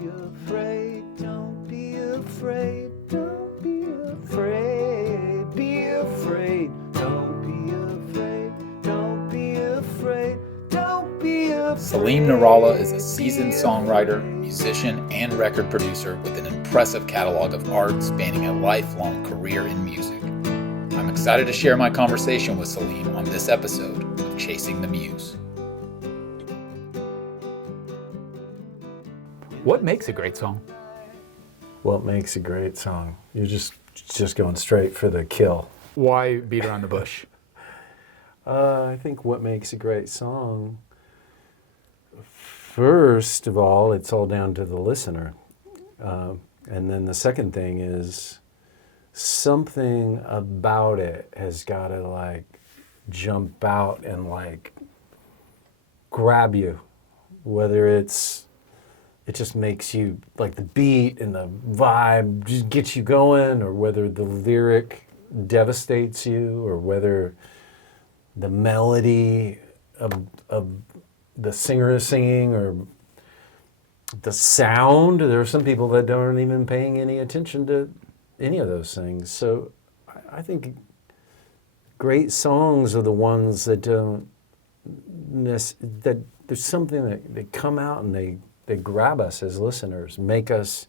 be afraid, don't be afraid, don't be afraid, be afraid, don't be afraid, don't be afraid, don't be afraid. Salim Nourallah is a seasoned songwriter, musician, and record producer with an impressive catalog of art spanning a lifelong career in music. I'm excited to share my conversation with Salim on this episode of Chasing the Muse. What makes a great song? What makes a great song? You're just going straight for the kill. Why beat around the bush? I think what makes a great song, first of all, it's all down to the listener. And then the second thing is something about it has got to like jump out and like grab you, whether it just makes you, like the beat and the vibe just gets you going, or whether the lyric devastates you, or whether the melody of the singer is singing, or the sound. There are some people that aren't even paying any attention to any of those things. So I think great songs are the ones that don't, that there's something that they come out and they grab us as listeners, make us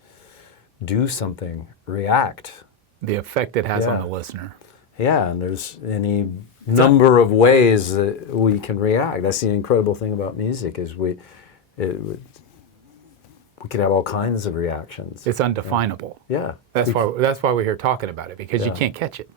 do something, react. The effect it has on the listener. Yeah, and there's any number of ways that we can react. That's the incredible thing about music, is we could have all kinds of reactions. It's undefinable. Yeah. That's why we're here talking about it, because you can't catch it.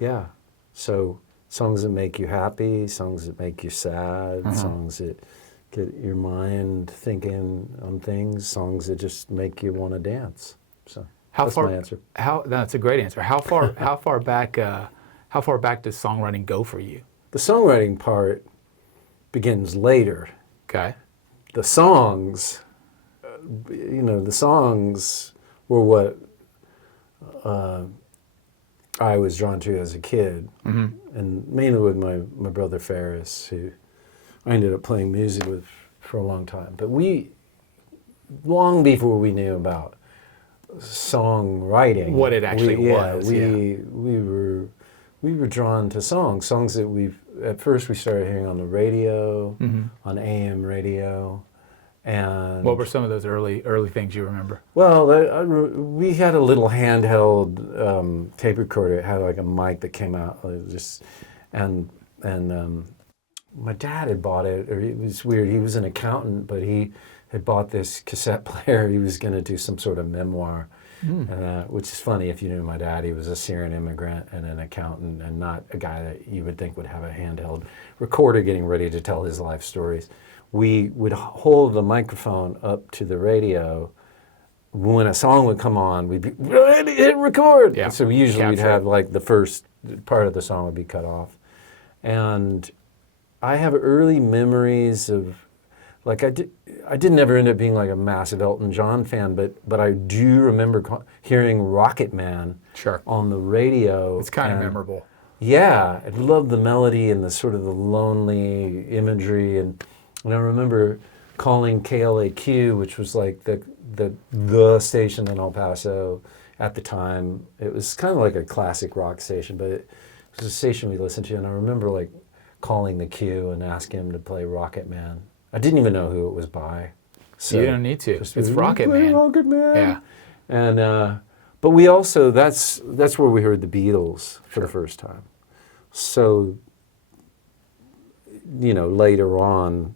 Yeah. So songs that make you happy, songs that make you sad, songs that get your mind thinking on things, songs that just make you want to dance. So that's my answer. That's a great answer. How far back does songwriting go for you? The songwriting part begins later. Okay. The songs, the songs were what I was drawn to as a kid, and mainly with my brother Ferris, who I ended up playing music with for a long time. But long before we knew about songwriting, what it actually was, we were drawn to songs that at first we started hearing on the radio, on AM radio. And what were some of those early things you remember? Well, we had a little handheld tape recorder. It had like a mic that came out, and my dad had bought it. Or it was weird. He was an accountant, but he had bought this cassette player. He was going to do some sort of memoir, which is funny if you knew my dad. He was a Syrian immigrant and an accountant, and not a guy that you would think would have a handheld recorder getting ready to tell his life stories. We would hold the microphone up to the radio. When a song would come on, we'd be ready to hit record. Yeah. So we'd have like the first part of the song would be cut off. And I have early memories of, like I didn't ever end up being like a massive Elton John fan, but I do remember hearing Rocket Man on the radio. It's kind of memorable. Yeah, I love the melody and the sort of the lonely imagery, and I remember calling KLAQ, which was like the station in El Paso at the time. It was kind of like a classic rock station, but it was a station we listened to, and I remember like calling the Q and asking him to play Rocket Man. I didn't even know who it was by. So you don't need to. It's Rocket Man. Rocket Man. Yeah. And but we also that's where we heard the Beatles for the first time. So later on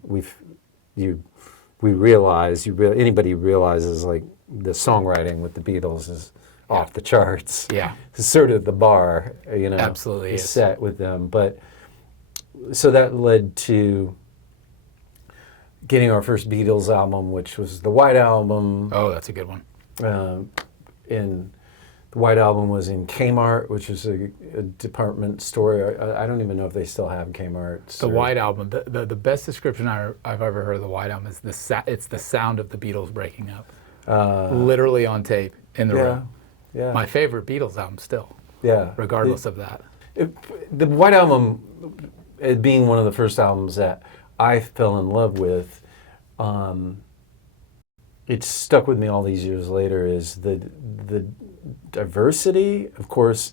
anybody realizes like the songwriting with the Beatles is off the charts. Yeah. It's sort of the bar, Absolutely is set with them. But so that led to getting our first Beatles album, which was the White Album. Oh, that's a good one. And the White Album was in Kmart, which is a department store. I don't even know if they still have Kmart. The White Album. The best description I've ever heard of the White Album is it's the sound of the Beatles breaking up, literally on tape in the room. Yeah. My favorite Beatles album still. Yeah. Regardless of that. The White Album, being one of the first albums that I fell in love with, it's stuck with me all these years later is the diversity. Of course,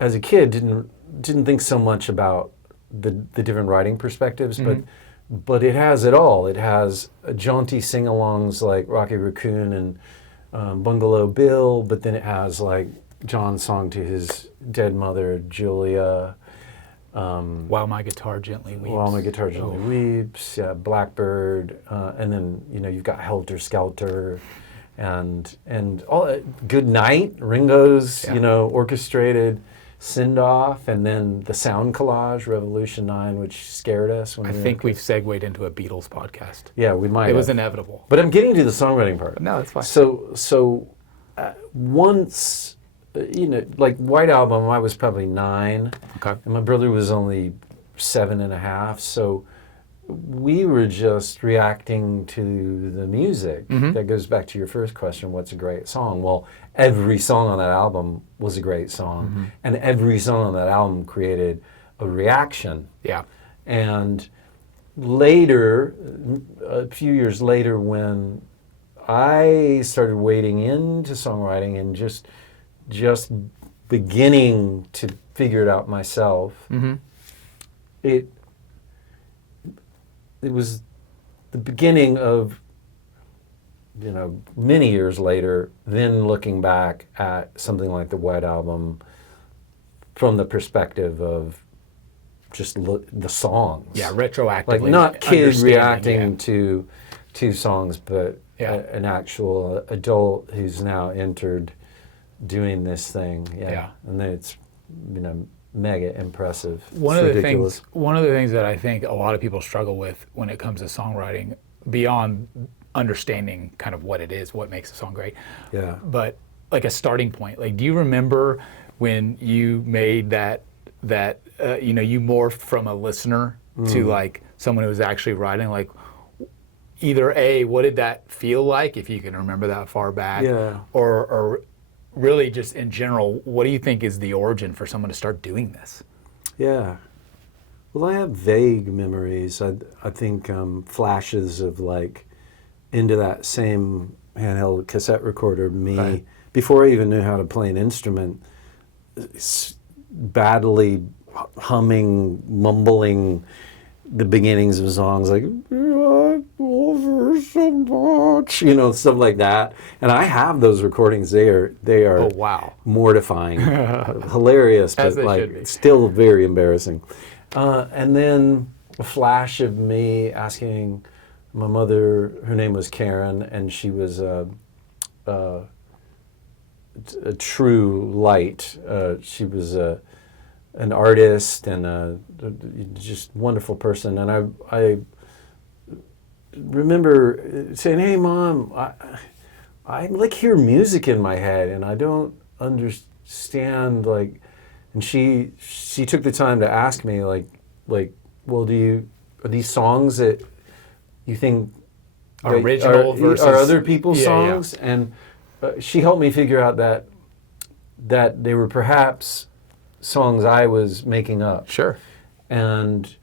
as a kid, didn't think so much about the different writing perspectives, but it has it all. It has jaunty sing-alongs like Rocky Raccoon and Bungalow Bill, but then it has like John's song to his dead mother, Julia. While My Guitar Gently Weeps. While My Guitar Gently Weeps, yeah, Blackbird, and then you've got Helter Skelter, and all Good Night, Ringo's orchestrated send-off, and then the sound collage, Revolution 9, which scared us. When I think we've segued into a Beatles podcast. Yeah, we might. It was inevitable. But I'm getting to the songwriting part. No, that's fine. So once. Like White Album, I was probably 9, okay, and my brother was only 7.5. So we were just reacting to the music. That goes back to your first question: what's a great song? Well, every song on that album was a great song, and every song on that album created a reaction. Yeah, and later, a few years later, when I started wading into songwriting and just beginning to figure it out myself, it was the beginning of, many years later, then looking back at something like the White Album from the perspective of just the songs. Yeah, retroactively. Like not kids reacting to songs, but an actual adult who's now entered doing this thing, and then it's mega impressive. One of the things that I think a lot of people struggle with when it comes to songwriting, beyond understanding kind of what it is, what makes a song great, but like a starting point. Like, do you remember when you made that you morphed from a listener to like someone who was actually writing? Like, either A, what did that feel like, if you can remember that far back, or really just in general, what do you think is the origin for someone to start doing this? Yeah. Well, I have vague memories. I think flashes of like into that same handheld cassette recorder, before I even knew how to play an instrument, badly humming, mumbling the beginnings of songs like over so much, stuff like that. And I have those recordings. They are mortifying, hilarious, but like still very embarrassing. And then a flash of me asking my mother, her name was Karen, and she was a true light. She was an artist and a just wonderful person. And I remember saying, "Hey, Mom, I like hear music in my head, and I don't understand like." And she took the time to ask me like, well, are these songs that you think are original versus are other people's songs? Yeah. And she helped me figure out that they were perhaps songs I was making up. Sure. And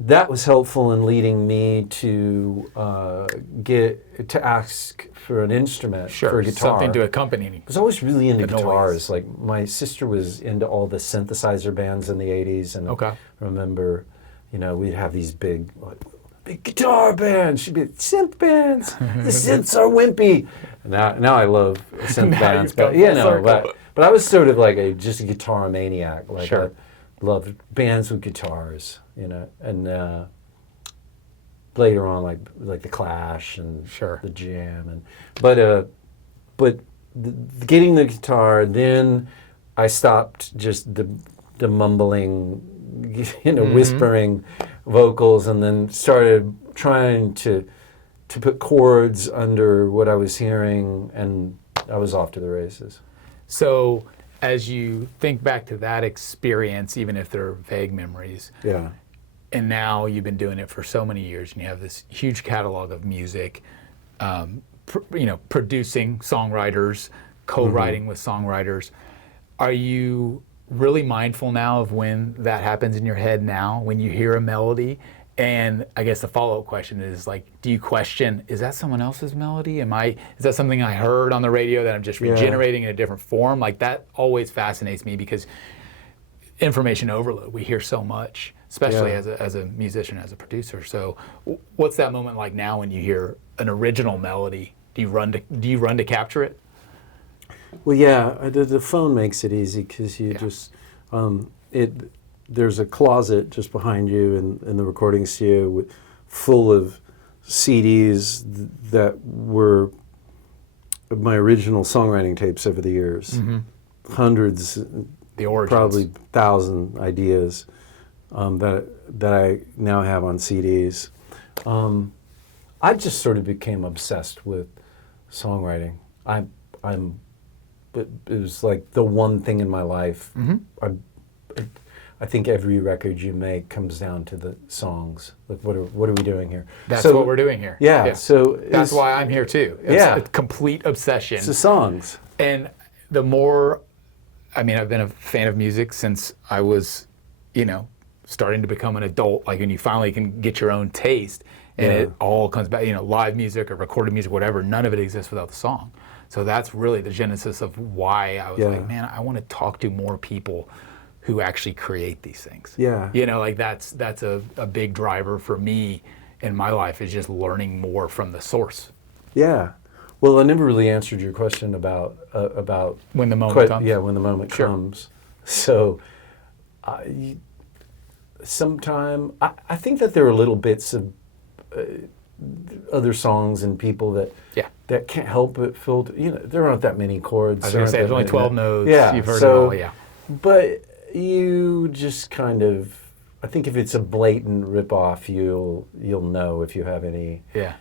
that was helpful in leading me to ask for an instrument, for a guitar. Something to accompany me. I was always really into guitars. Noise. Like my sister was into all the synthesizer bands in the 80s, and I remember, we'd have these big guitar bands. She'd be synth bands. The synths are wimpy. Now I love synth bands, but I was sort of like just a guitar maniac. Like I loved bands with guitars, and later on like the Clash and the Jam, but getting the guitar, then I stopped just the mumbling, whispering vocals, and then started trying to put chords under what I was hearing, and I was off to the races. So as you think back to that experience, even if they're vague memories, and now you've been doing it for so many years, and you have this huge catalog of music, producing songwriters, co-writing with songwriters, are you really mindful now of when that happens in your head now, when you hear a melody, And I guess the follow-up question is like, do you question, is that someone else's melody? Is that something I heard on the radio that I'm just regenerating in a different form? Like that always fascinates me because information overload, we hear so much, especially as a musician, as a producer. So what's that moment like now when you hear an original melody? Do you run to capture it? Well, yeah, the phone makes it easy because you just, there's a closet just behind you in the recording studio full of CDs that were my original songwriting tapes over the years. Hundreds, the origins. probably 1,000 ideas that I now have on CDs. I just sort of became obsessed with songwriting. It was like the one thing in my life. I think every record you make comes down to the songs. Like, what are we doing here? That's what we're doing here. Yeah. So that's why I'm here too. It's a complete obsession. It's the songs. And the more, I've been a fan of music since I was, starting to become an adult. Like when you finally can get your own taste, and it all comes back. Live music or recorded music, whatever. None of it exists without the song. So that's really the genesis of why I was like, man, I want to talk to more people who actually create these things. Yeah. Like that's a big driver for me in my life, is just learning more from the source. Yeah. Well, I never really answered your question about when the moment comes. Yeah, when the moment comes. So, sometime I think that there are little bits of other songs and people that can't help but filter. There aren't that many chords. I was going to say there's only 12 notes. Yeah. You've heard it all. Yeah. But you just kind of, I think if it's a blatant ripoff, you'll know if you have any. Yeah.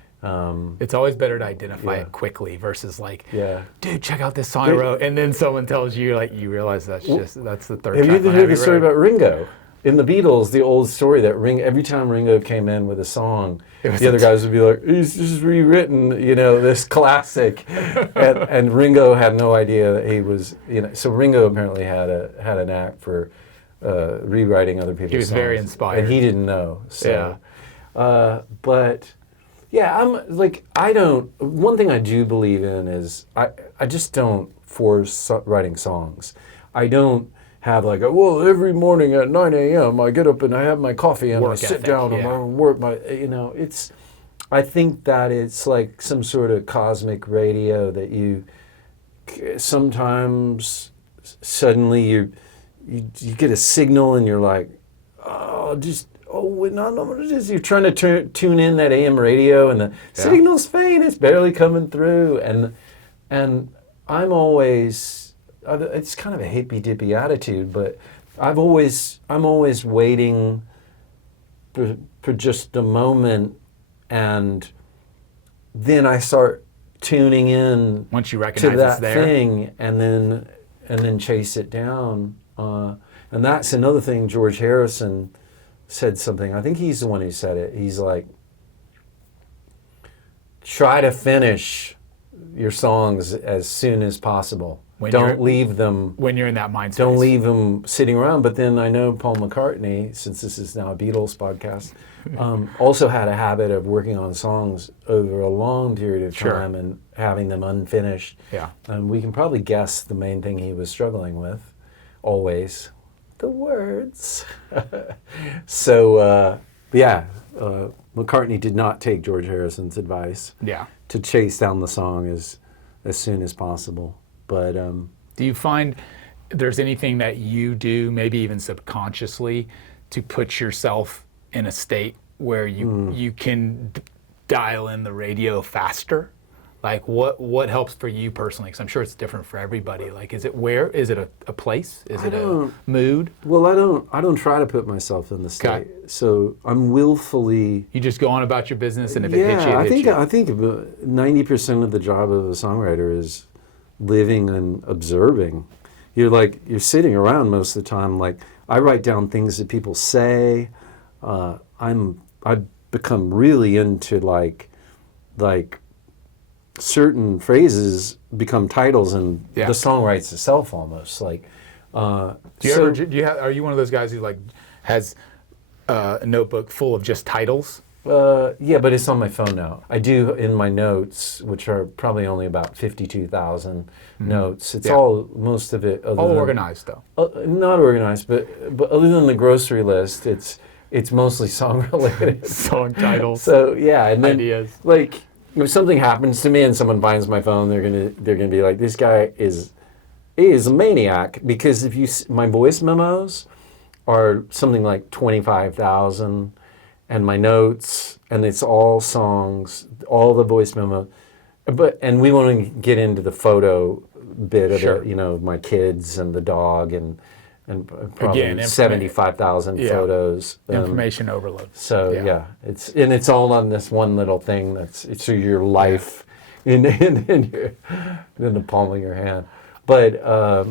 It's always better to identify it quickly versus like, dude, check out this song I wrote, and then someone teles you, like, you realize that's the third. Have you ever heard the story about Ringo? In the Beatles, the old story that every time Ringo came in with a song, the other guys would be like, he's just rewritten, this classic. and Ringo had no idea that he was, so Ringo apparently had a knack for rewriting other people's songs. He was very inspired. And he didn't know. So, but yeah, I'm like, one thing I do believe in is I just don't force writing songs. I don't have like, every morning at 9 a.m. I get up and I have my coffee and I sit down and I work my, I think that it's like some sort of cosmic radio that you sometimes suddenly you get a signal and you're like, you're trying to tune in that AM radio and the signal's faint, it's barely coming through, and I'm always, it's kind of a hippy-dippy attitude, but I'm always waiting for just a moment, and then I start tuning in once you recognize to that it's there. thing, and then chase it down. And that's another thing. George Harrison said something. I think he's the one who said it. He's like, try to finish your songs as soon as possible. Don't leave them when you're in that mindset. Don't leave them sitting around. But then I know Paul McCartney, since this is now a Beatles podcast, also had a habit of working on songs over a long period of time and having them unfinished. Yeah. And we can probably guess the main thing he was struggling with, always, the words. So, McCartney did not take George Harrison's advice to chase down the song as soon as possible. But do you find there's anything that you do, maybe even subconsciously, to put yourself in a state where you can dial in the radio faster? Like what helps for you personally? Because I'm sure it's different for everybody. Like, is it a place? Is it a mood? Well, I don't try to put myself in the state. Okay. So I'm willfully. You just go on about your business, and if it hits you, it hits you. I think 90% of the job of a songwriter is living and observing. You're sitting around most of the time. Like, I write down things that people say. I've become really into like certain phrases become titles, and the song writes itself almost. Like, are you one of those guys who like has a notebook full of just titles? Yeah, but it's on my phone now. I do in my notes, which are probably only about 52,000 notes. It's all, most of it. All organized, though. Not organized, but other than the grocery list, it's mostly song related. Song titles. So yeah, and then ideas. like if something happens to me and someone finds my phone, they're gonna be like, this guy is a maniac, because if you my voice memos are something like 25,000. And my notes, and it's all songs, all the voice memo, and we want to get into the photo bit of it, you know, my kids and the dog, and probably Again, 75,000 photos. Information overload. So yeah, it's all on this one little thing it's through your life in the palm of your hand. But I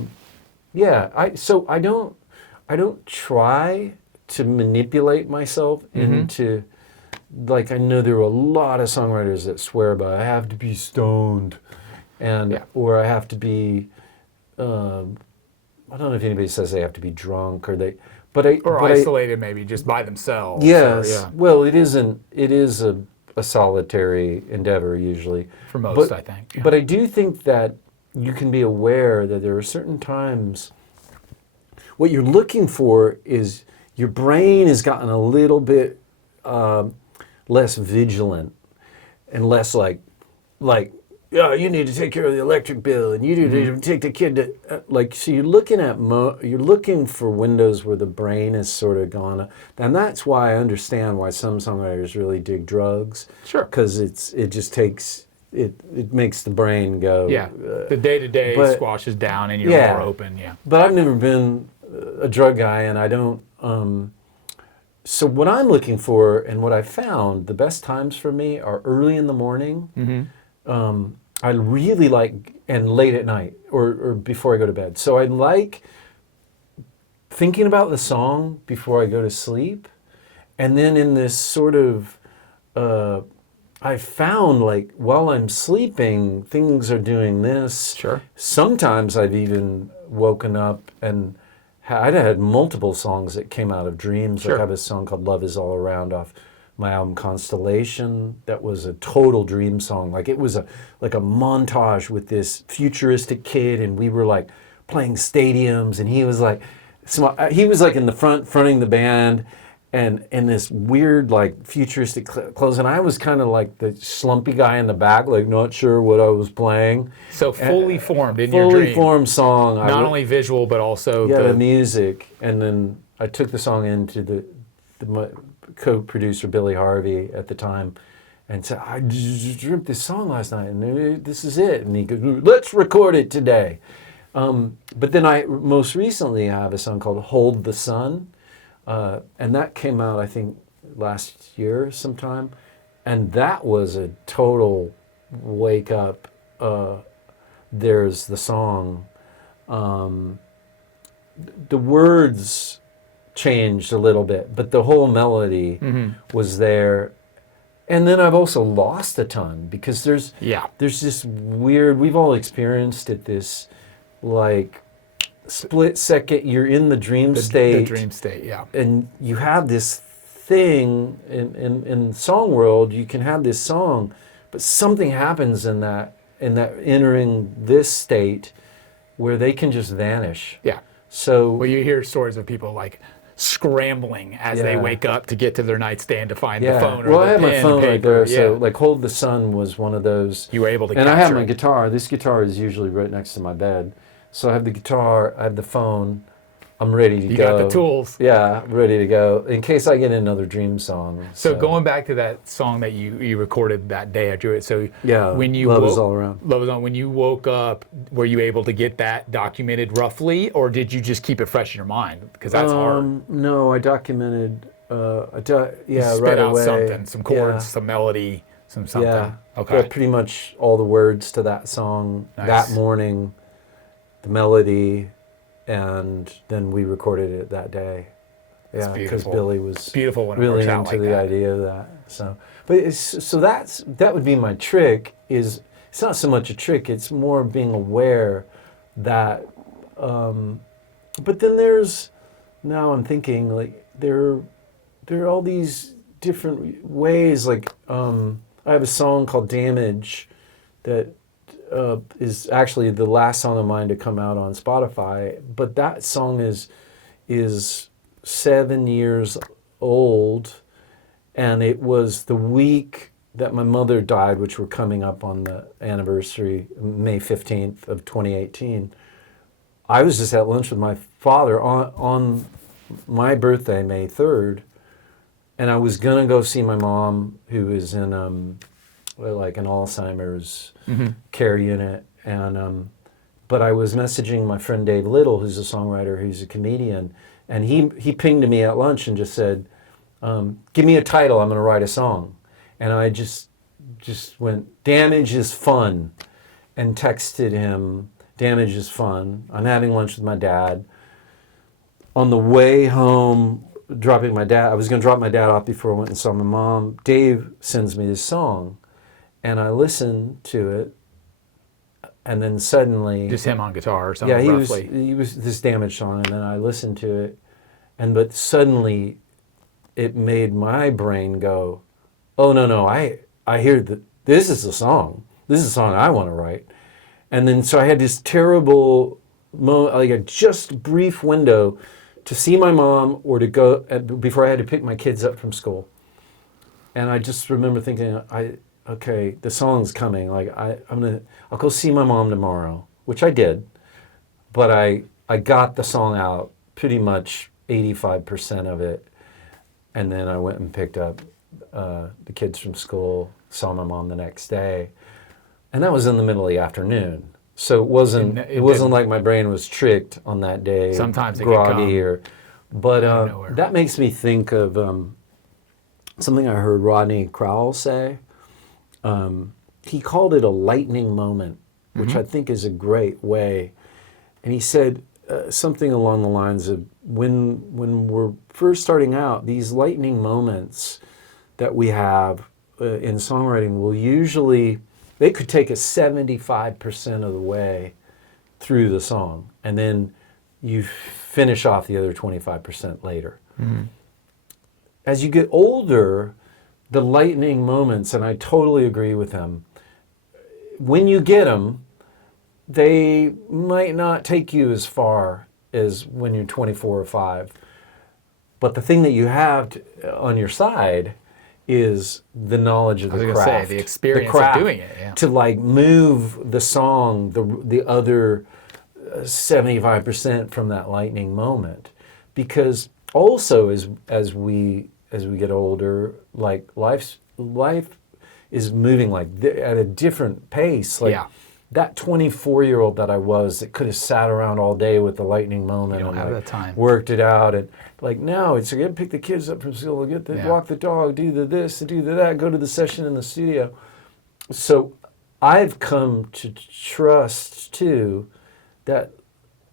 don't try to manipulate myself into, like, I know there are a lot of songwriters that swear by, I have to be stoned, and or I have to be, I don't know if anybody says they have to be drunk, or isolated, maybe just by themselves. Yes. Well, it is a solitary endeavor usually. For most, I think. Yeah. But I do think that you can be aware that there are certain times what you're looking for is your brain has gotten a little bit less vigilant and less like, yeah, you need to take care of the electric bill, and you need to take the kid to so you're looking at you're looking for windows where the brain is sort of gone, and that's why I understand why some songwriters really dig drugs. Sure, because it just takes. It makes the brain go. Yeah, the day-to-day squashes down, and you're more open. Yeah, but I've never been a drug guy, and I don't. So what I'm looking for, and what I found, the best times for me are early in the morning. I really like, and late at night, or before I go to bed. So I like thinking about the song before I go to sleep, and then in this sort of, I found, like, while I'm sleeping, things are doing this. Sure. Sometimes I've even woken up and I'd had multiple songs that came out of dreams. Sure. Like I have a song called Love Is All Around off my album Constellation. That was a total dream song. Like, it was like a montage with this futuristic kid, and we were like playing stadiums, and he was like in the fronting the band, and in this weird, like, futuristic clothes, and I was kind of like the slumpy guy in the back, like, not sure what I was playing. So fully formed in your dream. Fully formed song. Not only visual, but also the music. And then I took the song into the co-producer, Billy Harvey, at the time, and said, I just dreamt this song last night, and this is it. And he goes, let's record it today. But then most recently I have a song called Hold the Sun. And that came out, I think, last year sometime. And that was a total wake up. There's the song. The words changed a little bit, but the whole melody was there. And then I've also lost a ton, because there's this weird, we've all experienced it, this, like, split second, you're in the dream state. The dream state, yeah. And you have this thing in song world, you can have this song, but something happens in that entering this state where they can just vanish. Yeah. So well, you hear stories of people like scrambling as they wake up to get to their nightstand to find the phone or well, the I have pen, my phone paper. right there, so like Hold the Sun was one of those. You were able to and capture I have my it. guitar. This guitar is usually right next to my bed. So I have the guitar, I have the phone, I'm ready to go. You got the tools. Yeah, ready to go in case I get another dream song. So going back to that song that you recorded that day after it, so when you Love Is All Around. Love Is All. When you woke up, were you able to get that documented roughly, or did you just keep it fresh in your mind? Because that's hard. No, I documented. Spit right out away. Something, some chords, some melody, some something. Yeah. Okay. Pretty much all the words to that song that morning, the melody. And then we recorded it that day. Yeah, because Billy was beautiful when really it into like the that. idea of that. So, but that would be my trick. Is it's not so much a trick; it's more being aware that. But then now I'm thinking, like, there's there are all these different ways. Like I have a song called "Damage" that is actually the last song of mine to come out on Spotify. But that song is 7 years old, and it was the week that my mother died, which we're coming up on the anniversary, May 15th of 2018. I was just at lunch with my father on my birthday, May 3rd, and I was gonna go see my mom, who is in like an Alzheimer's care unit, and but I was messaging my friend Dave Little, who's a songwriter, who's a comedian, and he pinged me at lunch and just said, "Give me a title, I'm gonna write a song," and I just went, "Damage is fun," and texted him, "Damage is fun." I'm having lunch with my dad. On the way home, I was going to drop my dad off before I went and saw my mom. Dave sends me this song, and I listened to it, and then suddenly... Just him on guitar or something, yeah, roughly. he was this Damage song, and then I listened to it, but suddenly it made my brain go, oh, no, I hear that this is a song. This is a song I want to write. And then so I had this terrible moment, like a just brief window to see my mom or to go before I had to pick my kids up from school. And I just remember thinking, okay, the song's coming. Like I'll go see my mom tomorrow, which I did. But I got the song out, pretty much 85% of it. And then I went and picked up the kids from school, saw my mom the next day. And that was in the middle of the afternoon. So it wasn't like my brain was tricked on that day. Sometimes it groggy can come but that makes me think of something I heard Rodney Crowell say. He called it a lightning moment, which I think is a great way. And he said something along the lines of when we're first starting out, these lightning moments that we have in songwriting will usually, they could take us 75% of the way through the song, and then you finish off the other 25% later. As you get older, the lightning moments, and I totally agree with him, when you get them, they might not take you as far as when you're 24 or 5. But the thing that you have on your side is the knowledge of the craft. I was going to say, the experience of doing it. Yeah. To like move the song, the other 75% from that lightning moment. Because also as we get older, like life is moving like at a different pace. Like that 24-year-old that I was that could have sat around all day with the lightning moment and have that time. Worked it out, and like now it's like, pick the kids up from school, walk the dog, do the this, do the that, go to the session in the studio. So I've come to trust too that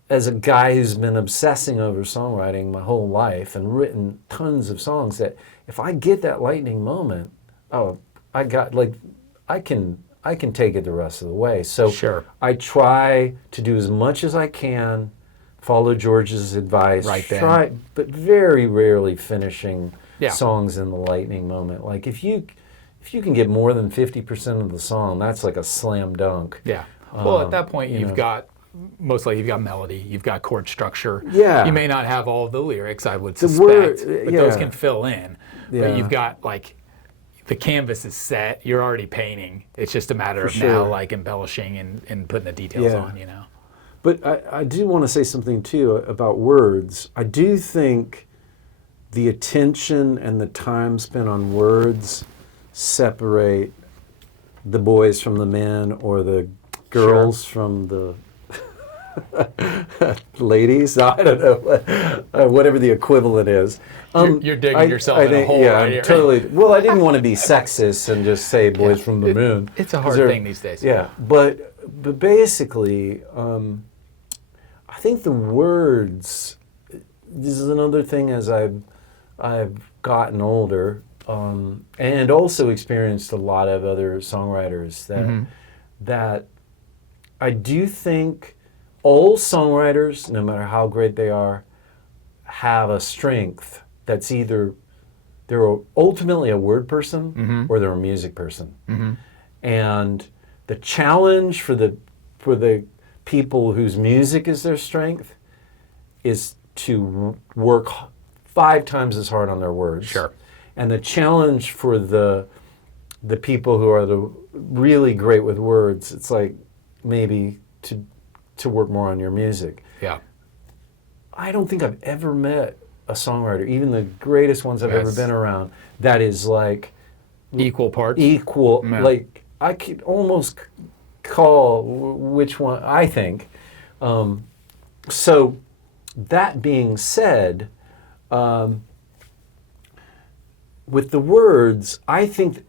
as a guy who's been obsessing over songwriting my whole life and written tons of songs, that if I get that lightning moment, I can take it the rest of the way. So sure. I try to do as much as I can, follow George's advice, but very rarely finishing songs in the lightning moment. Like if you can get more than 50% of the song, that's like a slam dunk. Yeah. Well, at that point, you've got melody, you've got chord structure. Yeah. You may not have all of the lyrics, I would suspect, but those can fill in. Yeah. But you've got like, the canvas is set, you're already painting. It's just a matter of now like embellishing and putting the details on, But I do want to say something too about words. I do think the attention and the time spent on words separate the boys from the men, or the girls from the ladies. I don't know, whatever the equivalent is. You're digging yourself in a hole. Yeah, right here. Totally. Well, I didn't want to be sexist and just say boys from the moon. It's a hard thing these days. Yeah, but basically, I think the words. This is another thing as I've gotten older, and also experienced a lot of other songwriters that I do think all songwriters, no matter how great they are, have a strength that's either they're ultimately a word person or they're a music person. And the challenge for the people whose music is their strength is to work 5 times as hard on their words. Sure. And the challenge for the people who are the really great with words, it's like maybe to work more on your music. Yeah. I don't think I've ever met a songwriter, even the greatest ones I've ever been around, that is like Equal parts. equal. Yeah. Like I could almost call which one I think. So that being said, with the words, I think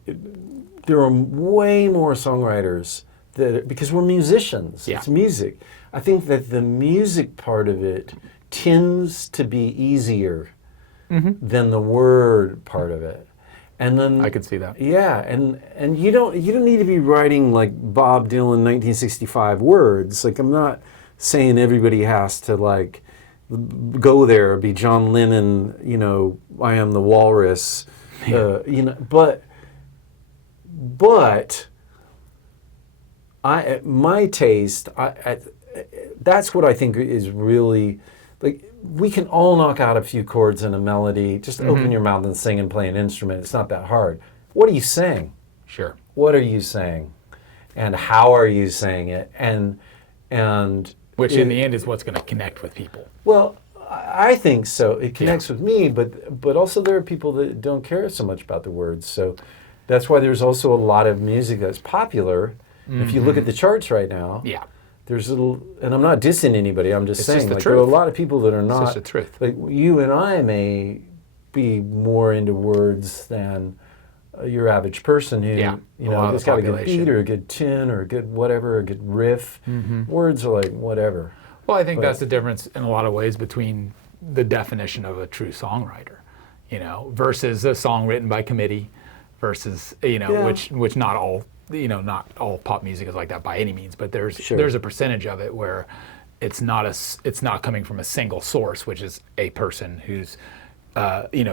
there are way more songwriters because we're musicians. Yeah. It's music. I think that the music part of it tends to be easier than the word part of it. And then I could see that. Yeah, and you don't need to be writing like Bob Dylan 1965 words. Like I'm not saying everybody has to like go there, be John Lennon, I Am the Walrus, but my taste, that's what I think is really, like, we can all knock out a few chords in a melody. Just open your mouth and sing and play an instrument. It's not that hard. What are you saying? Sure. What are you saying? And how are you saying it? And Which in the end is what's going to connect with people. Well, I think so. It connects with me, but also there are people that don't care so much about the words. So that's why there's also a lot of music that's popular. If you look at the charts right now, there's and I'm not dissing anybody. I'm just saying, like, there are a lot of people that are not. It's just the truth. Like you and I may be more into words than your average person who, has got a good beat or a good tune or a good whatever, a good riff. Words are like whatever. Well, I think that's the difference in a lot of ways between the definition of a true songwriter, versus a song written by committee, versus which not all pop music is like that by any means, but there's a percentage of it where it's not coming from a single source, which is a person who's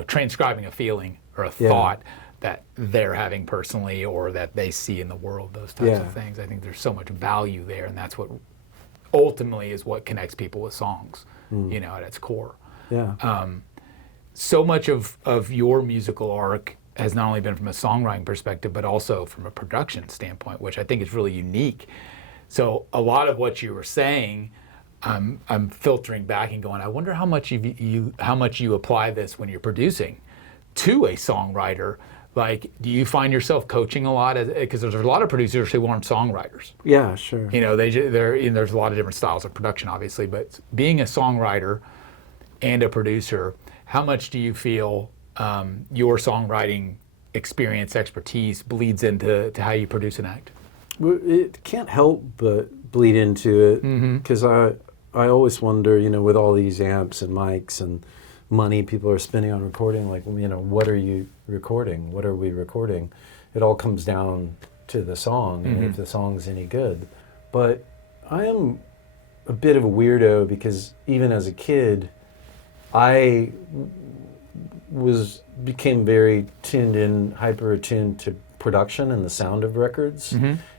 transcribing a feeling or a thought that they're having personally or that they see in the world, those types of things. I think there's so much value there, and that's what ultimately is what connects people with songs, at its core. Yeah. So much of your musical arc has not only been from a songwriting perspective, but also from a production standpoint, which I think is really unique. So a lot of what you were saying, I'm filtering back and going, I wonder how much you apply this when you're producing to a songwriter. Like, do you find yourself coaching a lot? Because there's a lot of producers who aren't songwriters. Yeah, sure. There's a lot of different styles of production, obviously, but being a songwriter and a producer, how much do you feel your songwriting experience, expertise bleeds into how you produce an act? Well, it can't help but bleed into it because I always wonder, with all these amps and mics and money people are spending on recording, like, what are you recording? What are we recording? It all comes down to the song and if the song's any good. But I am a bit of a weirdo because even as a kid, I became very tuned in, hyper attuned to production and the sound of records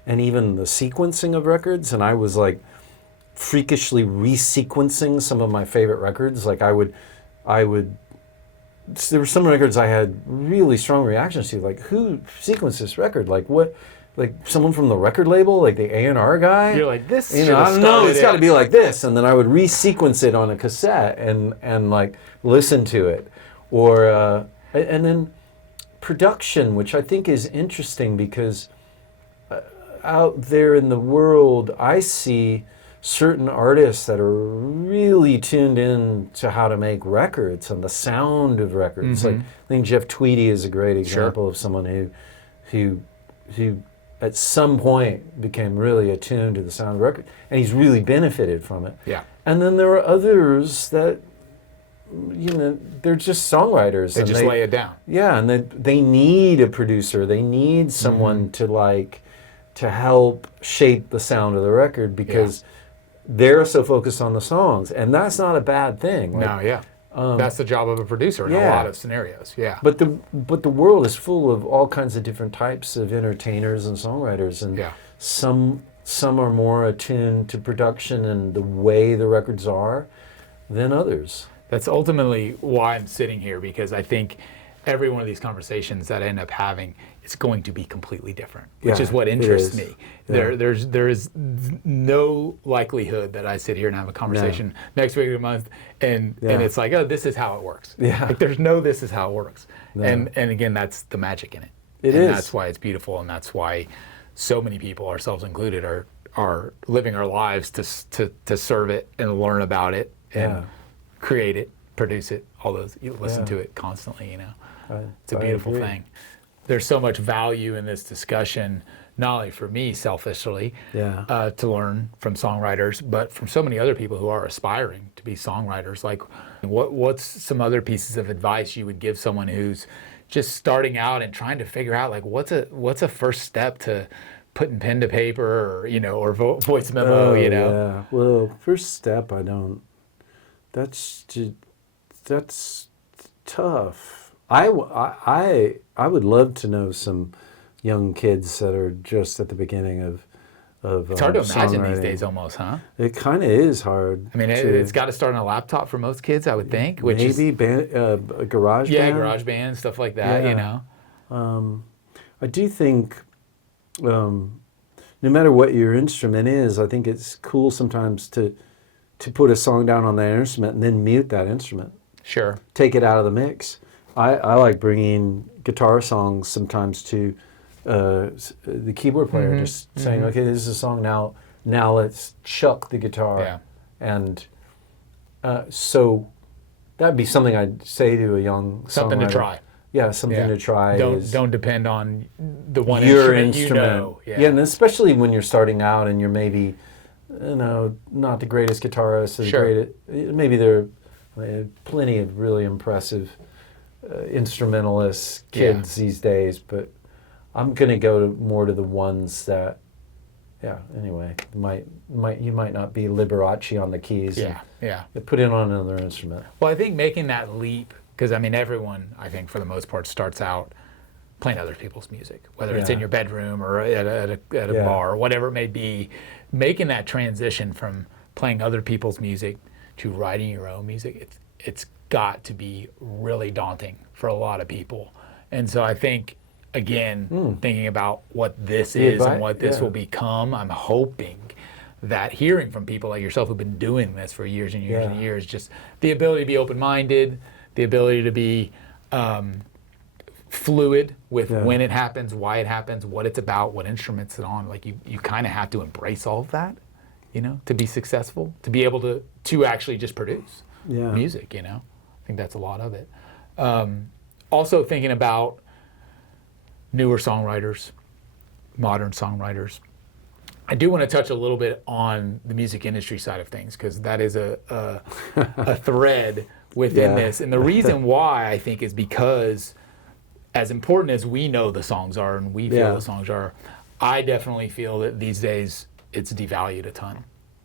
and even the sequencing of records. And I was like freakishly resequencing some of my favorite records. Like I would, there were some records I had really strong reactions to, like, who sequenced this record? Like what, like someone from the record label, like the A&R guy? You're like, this I don't know, it's got to be like this. And then I would resequence it on a cassette and like listen to it. Or, and then production, which I think is interesting because out there in the world, I see certain artists that are really tuned in to how to make records and the sound of records. Like, I think Jeff Tweedy is a great example of someone who at some point became really attuned to the sound of record, and he's really benefited from it. Yeah. And then there are others that, they're just songwriters. They just lay it down. Yeah, and they need a producer. They need someone to help shape the sound of the record because they're so focused on the songs, and that's not a bad thing. Like, That's the job of a producer in a lot of scenarios. Yeah. But the world is full of all kinds of different types of entertainers and songwriters, and some are more attuned to production and the way the records are than others. That's ultimately why I'm sitting here, because I think every one of these conversations that I end up having is going to be completely different, which is what interests me. Yeah. There is no likelihood that I sit here and have a conversation next week or month and it's like, oh, this is how it works. Yeah. Like there's no this is how it works. No. And again, that's the magic in it. It is. That's why it's beautiful, and that's why so many people, ourselves included, are living our lives to serve it and learn about it and create it, produce it, all those, you listen to it constantly, you know. It's a beautiful thing. There's so much value in this discussion, not only for me selfishly, to learn from songwriters, but from so many other people who are aspiring to be songwriters. Like, what's some other pieces of advice you would give someone who's just starting out and trying to figure out, like, what's a first step to putting pen to paper, or, you know, or voice memo, you know? Yeah. Well, first step, that's tough. I would love to know some young kids that are just at the beginning of it's hard to imagine these days almost, huh? It kind of is hard. I mean, it's got to start on a laptop for most kids, I would think. Which maybe a garage band? Yeah, garage band, stuff like that, you know? I do think no matter what your instrument is, I think it's cool sometimes to put a song down on that instrument and then mute that instrument. Sure. Take it out of the mix. I like bringing guitar songs sometimes to the keyboard player, just saying, okay, this is a song now. Now let's chuck the guitar. Yeah. And so that'd be something I'd say to a young something songwriter. To try. Yeah, something to try. Don't depend on the one your instrument. You know. Yeah, and especially when you're starting out and you're maybe, not the greatest guitarist. Maybe there are plenty of really impressive instrumentalist kids these days, but I'm going to go more to the ones that, anyway, you might not be Liberace on the keys. Put it on another instrument. Well, I think making that leap, because I mean, everyone, I think for the most part, starts out playing other people's music, whether it's in your bedroom or at a bar or whatever it may be. Making that transition from playing other people's music to writing your own music, it's got to be really daunting for a lot of people. And so I think, again, thinking about what this is and what this will become, I'm hoping that hearing from people like yourself who've been doing this for years and years and years, just the ability to be open-minded, the ability to be fluid with when it happens, why it happens, what it's about, what instruments it's on. Like you kind of have to embrace all of that, to be successful, to be able to actually just produce music, I think that's a lot of it. Also thinking about newer songwriters, modern songwriters. I do want to touch a little bit on the music industry side of things, because that is a thread within this. And the reason why, I think, is because as important as we know the songs are and we feel the songs are, I definitely feel that these days it's devalued a ton.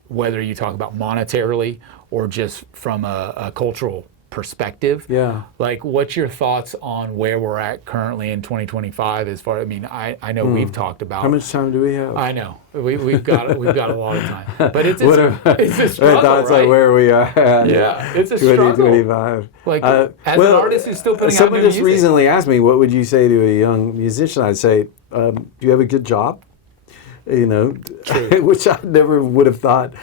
Whether you talk about monetarily or just from a cultural perspective. Yeah. Like, what's your thoughts on where we're at currently in 2025 as far, I know we've talked about. How much time do we have? I know. We've got a lot of time. But it's a struggle, I thought it's like where we are at. Yeah, it's a struggle. 2025. Like, as an artist who's still putting out someone new just music. recently asked me, what would you say to a young musician? I'd say, do you have a good job? Which I never would have thought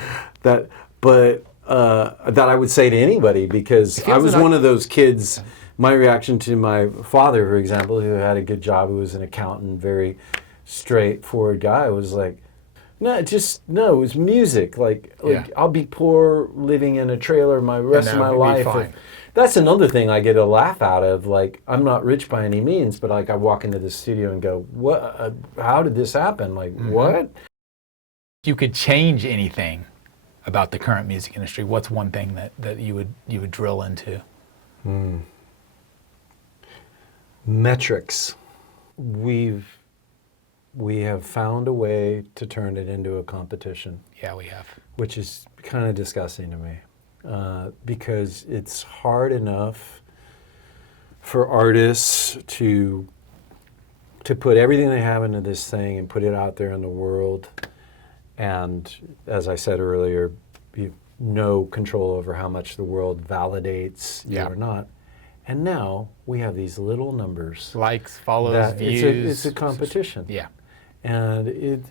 that, but that I would say to anybody, because I was one of those kids. My reaction to my father, for example, who had a good job, who was an accountant, very straightforward guy, was like, no, it was music. Like I'll be poor living in a trailer my rest of my life. That's another thing I get a laugh out of. Like, I'm not rich by any means, but like I walk into the studio and go, what? How did this happen? Like, what? If you could change anything about the current music industry, what's one thing that you would drill into? Metrics. We have found a way to turn it into a competition. Yeah, we have. Which is kind of disgusting to me. because it's hard enough for artists to put everything they have into this thing and put it out there in the world. And as I said earlier, you no control over how much the world validates you or not. And now we have these little numbers. Likes, follows, views. It's a competition. Yeah. And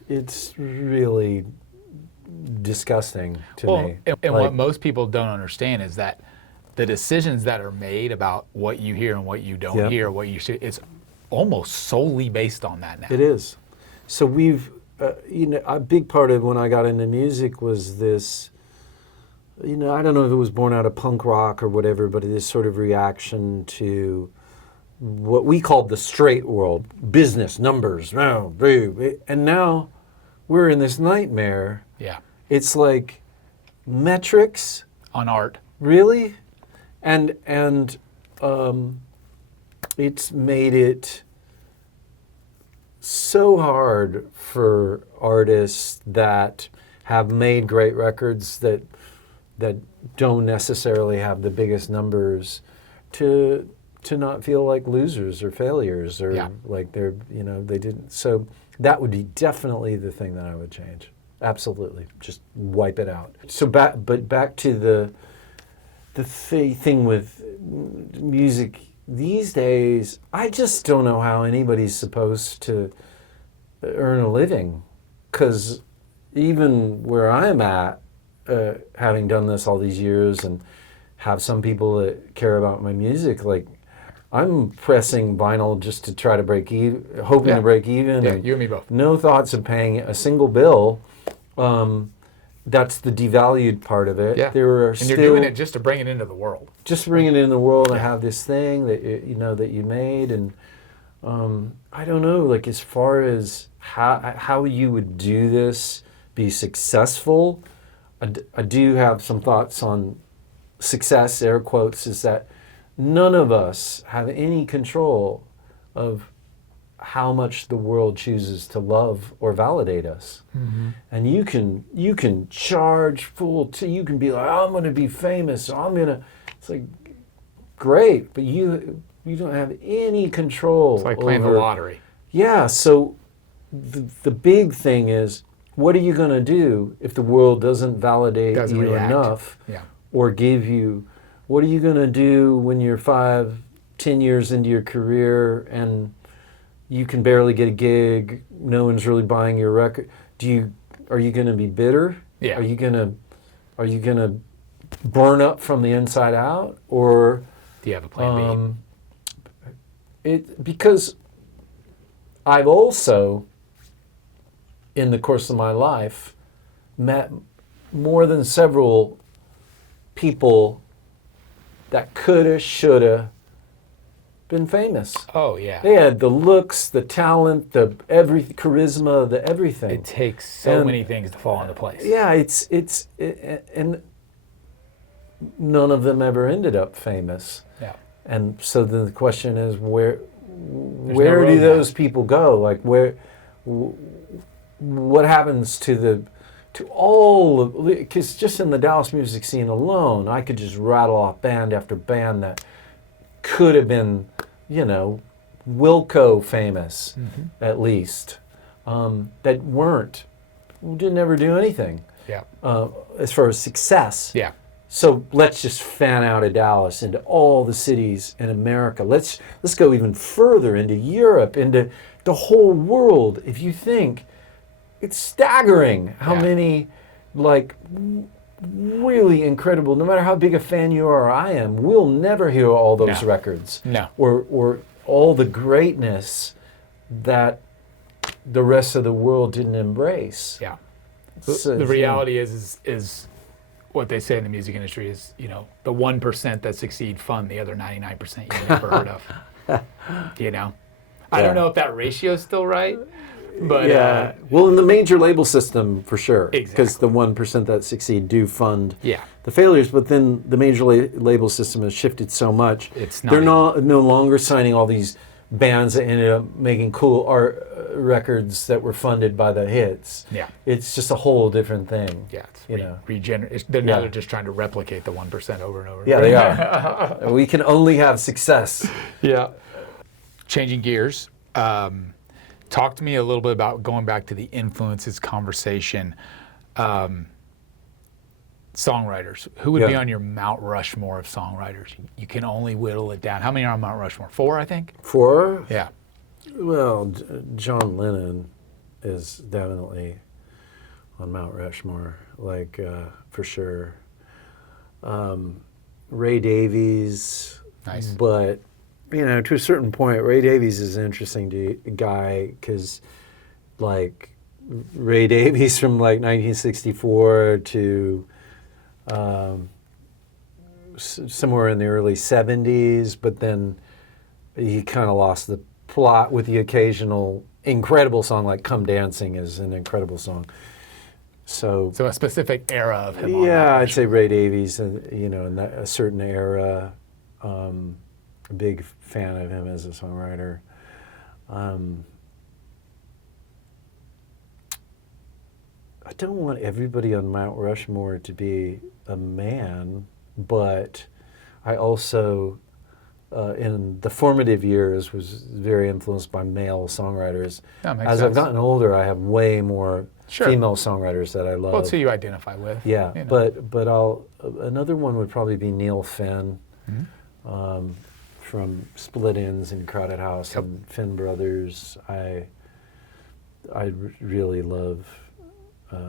it's really disgusting to me. And what most people don't understand is that the decisions that are made about what you hear and what you don't hear, what you should, it's almost solely based on that now. It is. So we've, a big part of when I got into music was this, I don't know if it was born out of punk rock or whatever, but this sort of reaction to what we called the straight world, business, numbers, and now we're in this nightmare. Yeah. It's like metrics. On art. Really? And it's made it so hard for artists that have made great records that don't necessarily have the biggest numbers to not feel like losers or failures or like they're, they didn't. So that would be definitely the thing that I would change. Absolutely. Just wipe it out. So back to the thing with music these days, I just don't know how anybody's supposed to earn a living, because even where I'm at, having done this all these years and have some people that care about my music, like I'm pressing vinyl just to try to break even, hoping to break even. Yeah, you and me both. No thoughts of paying a single bill. That's the devalued part of it. Yeah. There are and you're doing it just to bring it into the world. Just bring it in the world and have this thing that that you made, and I don't know, like as far as how you would do this, be successful. I do have some thoughts on success, air quotes, is that none of us have any control of how much the world chooses to love or validate us. Mm-hmm. And you can charge full, you can be like, I'm going to be famous, it's like, great, but you don't have any control. It's like playing the lottery. Yeah, so the big thing is, what are you going to do if the world doesn't validate you enough or give you, what are you going to do when you're 5-10 years into your career and you can barely get a gig, no one's really buying your record? Are you going to be bitter? Yeah. Are you going to burn up from the inside out, or do you have a plan B? Because I've also, in the course of my life, met more than several people that coulda, shoulda been famous. Oh yeah. They had the looks, the talent, the charisma, the everything. It takes so many things to fall into place. Yeah, and none of them ever ended up famous. Yeah. And so then the question is, where do those people go? Like what happens to all of, because just in the Dallas music scene alone, I could just rattle off band after band that could have been, Wilco famous, at least, that didn't ever do anything. Yeah. As far as success. Yeah. So let's just fan out of Dallas into all the cities in America. Let's go even further into Europe, into the whole world. If you think, it's staggering how many, like, really incredible, no matter how big a fan you are or I am, we'll never hear all those records. No. Or all the greatness that the rest of the world didn't embrace. Yeah. So, the reality is what they say in the music industry is, the 1% that succeed fund the other 99% you've never heard of. I don't know if that ratio is still right, but well, in the major label system, for sure, exactly, because the 1% that succeed do fund the failures. But then the major label system has shifted so much; it's they're no longer signing all these bands that ended up making cool art records that were funded by the hits. Yeah. It's just a whole different thing. Yeah, it's you know. Now they're just trying to replicate the 1% over and over. Yeah, they are. We can only have success. Yeah. Changing gears. Talk to me a little bit about going back to the influences conversation. Songwriters. Who would be on your Mount Rushmore of songwriters? You can only whittle it down. How many are on Mount Rushmore? 4, I think? 4? Yeah. Well, John Lennon is definitely on Mount Rushmore, like, for sure. Ray Davies. Nice. But, you know, to a certain point, Ray Davies is an interesting guy because, like, Ray Davies from, like, 1964 to somewhere in the early 70s, but then he kind of lost the plot with the occasional incredible song, like Come Dancing is an incredible song. So a specific era of him. Yeah, I'd say Ray Davies, you know, in a certain era. A big fan of him as a songwriter. I don't want everybody on Mount Rushmore to be a man, but I also, in the formative years, was very influenced by male songwriters. That makes As sense. I've gotten older, I have way more female songwriters that I love. Well, it's who you identify with. Yeah, you know. but another one would probably be Neil Finn, from Split Ends and Crowded House and Finn Brothers. I really love.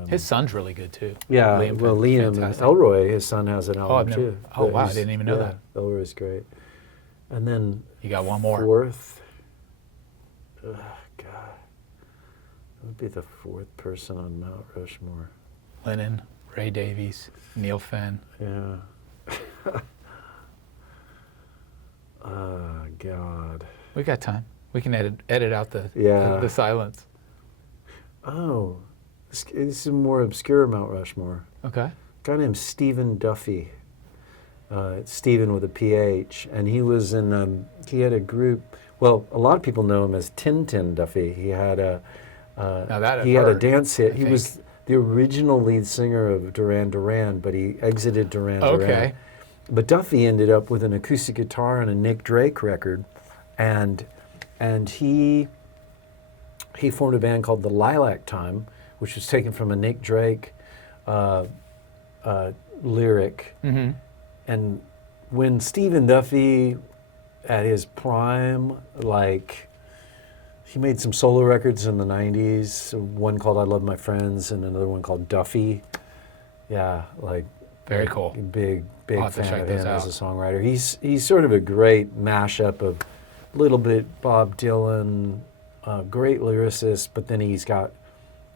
His son's really good too. Yeah, Liam fantastic. Elroy, his son has an album too. Oh wow, I didn't even know that. Elroy's great. And then you got one more. 4th. God, that would be the 4th person on Mount Rushmore. Lennon, Ray Davies, Neil Finn. Yeah. God. We got time. We can edit out the silence. Oh, this is a more obscure Mount Rushmore. Okay. A guy named Stephen Duffy. Stephen with a PH, and he was in. He had a group. Well, a lot of people know him as Tintin Duffy. He had a. He had a dance hit. He was the original lead singer of Duran Duran, but he exited Duran Duran. Okay. But Duffy ended up with an acoustic guitar on a Nick Drake record, and he formed a band called the Lilac Time, which was taken from a Nick Drake lyric. Mm-hmm. And when Stephen Duffy, at his prime, like, he made some solo records in the 90s, one called I Love My Friends and another one called Duffy. Yeah, like, very cool. Big I'll fan of him as a songwriter. He's sort of a great mashup of a little bit Bob Dylan, great lyricist, but then he's got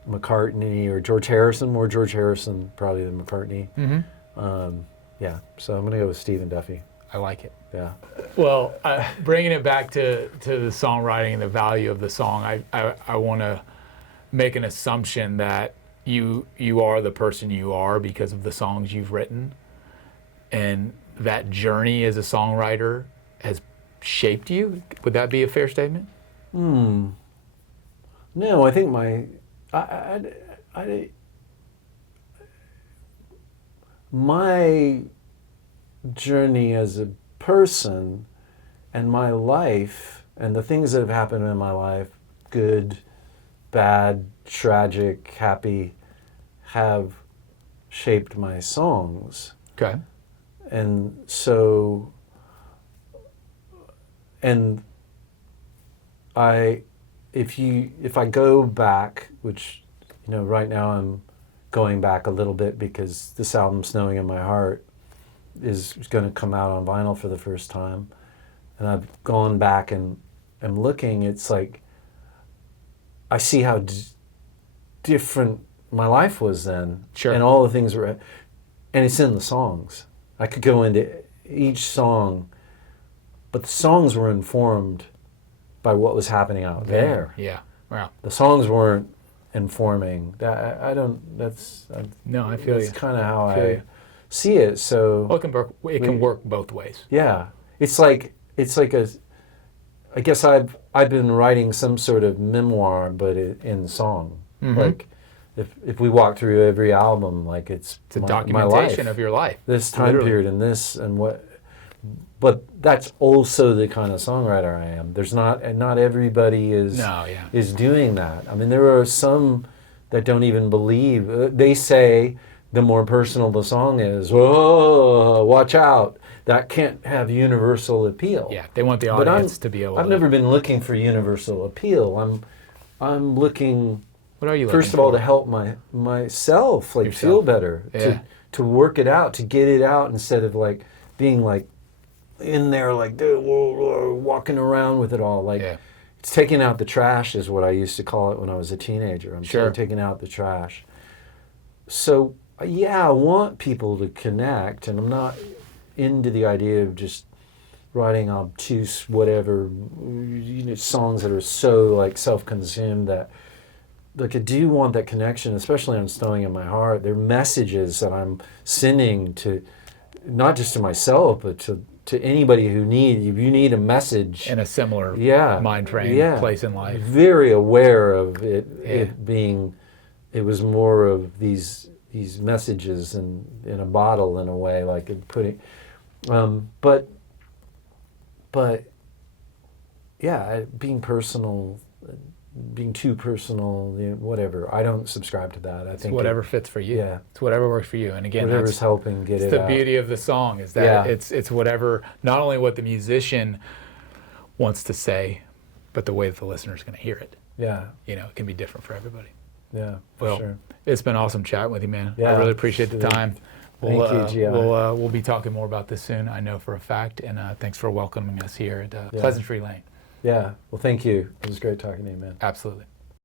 McCartney or George Harrison, more George Harrison probably than McCartney. Mm-hmm. Yeah, so I'm going to go with Stephen Duffy. I like it. Yeah. Well, bringing it back to the songwriting and the value of the song, I want to make an assumption that you are the person you are because of the songs you've written, and that journey as a songwriter has shaped you. Would that be a fair statement? No, I think my journey as a person and my life and the things that have happened in my life, good, bad, tragic, happy, have shaped my songs. Okay. And so, and if I go back, which, you know, right now I'm going back a little bit because this album, Snowing in My Heart, is going to come out on vinyl for the first time. And I've gone back and am looking, it's like, I see how different my life was then. Sure. And all the things were, and it's in the songs. I could go into each song, but the songs were informed by what was happening out there. Yeah. Wow. The songs weren't informing. That I feel you. It's kind of how I see it. So well, it can work both ways. Yeah, it's like I guess I've been writing some sort of memoir, but in song. Mm-hmm. Like if we walk through every album, like it's a my documentation life, of your life. this time Literally. period and this and what. But that's also the kind of songwriter I am. There's not everybody is doing that. I mean, there are some that don't even believe. They say the more personal the song is, whoa, watch out. That can't have universal appeal. Yeah, they want the audience to be able. I've never been looking for universal appeal. I'm looking. What are you looking first of all for? to help myself like Yourself. feel better, Yeah. to work it out, to get it out instead of like being like in there like walking around with it all. Like it's taking out the trash is what I used to call it when I was a teenager. I'm sort of taking out the trash. So yeah, I want people to connect, and I'm not into the idea of just writing obtuse whatever songs that are so like self-consumed that like I do want that connection, especially on Stowing in My Heart. They're messages that I'm sending to not just to myself but to anybody who if you need a message in a similar mind frame, place in life. Very aware of it being, it was more of these messages in a bottle in a way, like putting, but yeah, being personal, being too personal, whatever. I don't subscribe to that. I think whatever fits for you. Yeah, it's whatever works for you. And again, whatever's helping get it the out. beauty of the song is that it's whatever, not only what the musician wants to say, but the way that the listener's going to hear it. Yeah, it can be different for everybody. Yeah, for sure. It's been awesome chatting with you, man. Yeah, I really appreciate the time. Thank you, Gi. We'll be talking more about this soon, I know for a fact. And thanks for welcoming us here at Pleasantry Lane. Yeah, well, thank you. It was great talking to you, man. Absolutely.